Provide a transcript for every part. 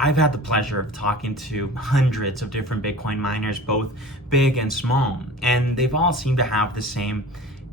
I've had the pleasure of talking to hundreds of different Bitcoin miners, both big and small, and they've all seemed to have the same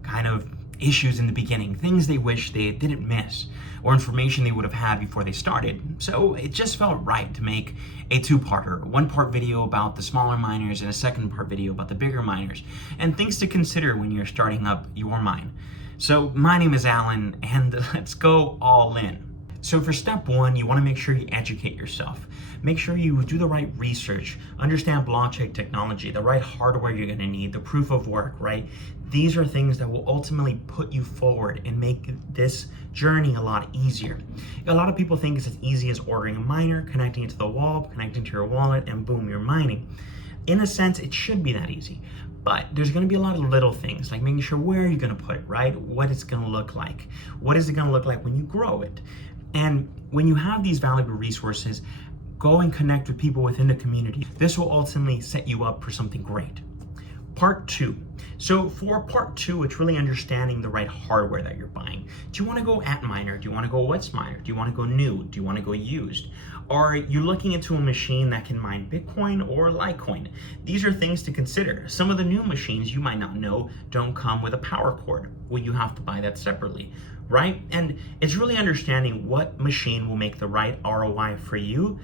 kind of issues in the beginning, things they wish they didn't miss, or information they would have had before they started. So it just felt right to make a two-parter, one part video about the smaller miners and a second part video about the bigger miners, and things to consider when you're starting up your mine. So my name is Alan, and let's go all in. So for step one, you want to make sure you educate yourself. Make sure you do the right research, understand blockchain technology, the right hardware you're going to need, the proof of work, right? These are things that will ultimately put you forward and make this journey a lot easier. A lot of people think it's as easy as ordering a miner, connecting it to the wall, connecting to your wallet, and boom, you're mining. In a sense, it should be that easy. But there's going to be a lot of little things, like making sure where are you going to put it, right? What it's going to look like. What is it going to look like when you grow it? And when you have these valuable resources, go and connect with people within the community. This will ultimately set you up for something great. Part two. So for part two, it's really understanding the right hardware that you're buying. Do you want to go at miner? Do you want to go what's miner? Do you want to go new? Do you want to go used? Are you looking into a machine that can mine Bitcoin or Litecoin? These are things to consider. Some of the new machines you might not know don't come with a power cord. Well, you have to buy that separately, right? And it's really understanding what machine will make the right ROI for you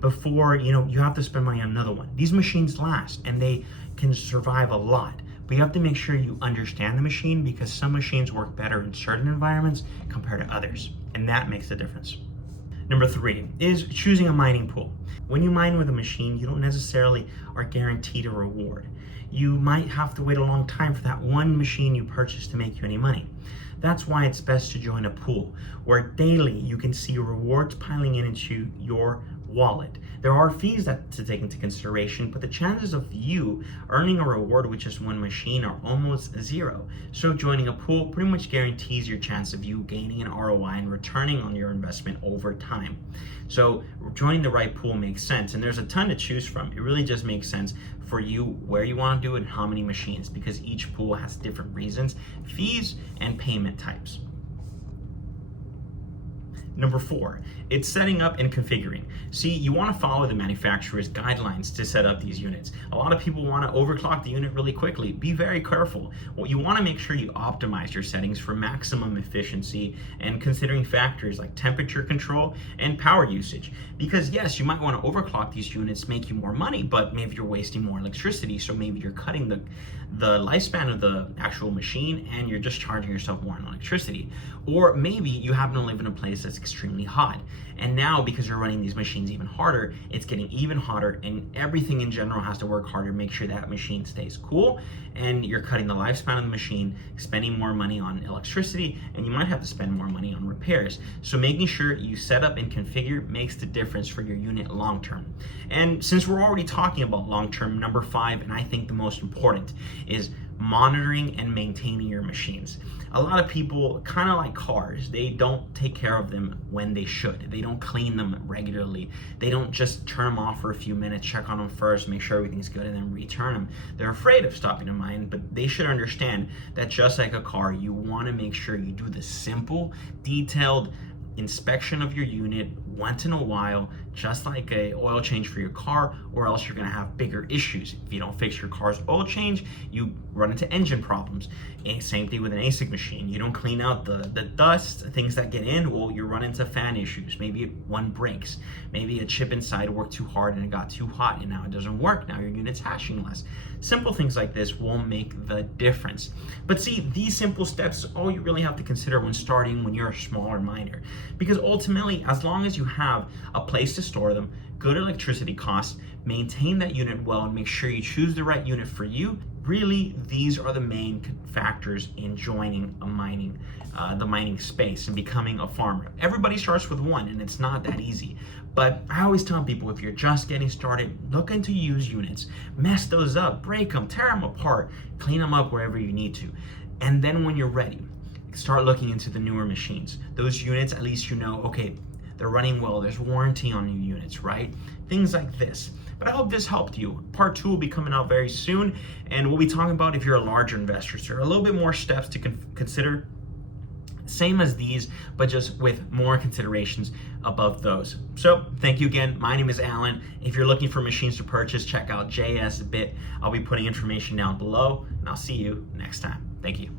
before you have to spend money on another one. These machines last and they can survive a lot. But you have to make sure you understand the machine because some machines work better in certain environments compared to others, and that makes a difference. Number three is choosing a mining pool. When you mine with a machine, you don't necessarily are guaranteed a reward. You might have to wait a long time for that one machine you purchased to make you any money. That's why it's best to join a pool where daily you can see rewards piling in into your wallet. There are fees to take into consideration, but the chances of you earning a reward with just one machine are almost zero. So joining a pool pretty much guarantees your chance of you gaining an ROI and returning on your investment over time. So joining the right pool makes sense, and there's a ton to choose from. It really just makes sense for you where you want to do it and how many machines, because each pool has different reasons, fees, and payment types. Number four, it's setting up and configuring. See, you want to follow the manufacturer's guidelines to set up these units. A lot of people want to overclock the unit really quickly. Be very careful. Well, you want to make sure you optimize your settings for maximum efficiency and considering factors like temperature control and power usage. Because yes, you might want to overclock these units, make you more money, but maybe you're wasting more electricity. So maybe you're cutting the lifespan of the actual machine and you're just charging yourself more on electricity. Or maybe you happen to live in a place that's extremely hot. And now because you're running these machines even harder, it's getting even hotter and everything in general has to work harder to make sure that machine stays cool, and you're cutting the lifespan of the machine, spending more money on electricity, and you might have to spend more money on repairs. So making sure you set up and configure makes the difference for your unit long term. And since we're already talking about long term, number five, and I think the most important, is monitoring and maintaining your machines. A lot of people, kind of like cars, they don't take care of them when they should. They don't clean them regularly. They don't just turn them off for a few minutes, check on them first, make sure everything's good, and then return them. They're afraid of stopping a mine, but they should understand that just like a car, you want to make sure you do the simple, detailed inspection of your unit once in a while, just like a oil change for your car, or else you're going to have bigger issues. If you don't fix your car's oil change, you run into engine problems. And same thing with an ASIC machine. You don't clean out the dust, things that get in, well, you run into fan issues. Maybe one breaks. Maybe a chip inside worked too hard and it got too hot and now it doesn't work. Now your unit's hashing less. Simple things like this will make the difference. But see, these simple steps are all you really have to consider when starting when you're a smaller miner. Because ultimately, as long as you have a place to store them, good electricity costs, maintain that unit well, and make sure you choose the right unit for you, really, these are the main factors in joining the mining space and becoming a farmer. Everybody starts with one, and it's not that easy. But I always tell people, if you're just getting started, look into used units, mess those up, break them, tear them apart, clean them up wherever you need to. And then when you're ready, start looking into the newer machines. Those units, at least you know, okay, they're running well, there's warranty on new units, right? Things like this. But I hope this helped you. Part two will be coming out very soon, and we'll be talking about if you're a larger investor. So there are a little bit more steps to consider same as these, but just with more considerations above those. So thank you again. My name is Alan. If you're looking for machines to purchase, check out JS Bit. I'll be putting information down below, and I'll see you next time. Thank you.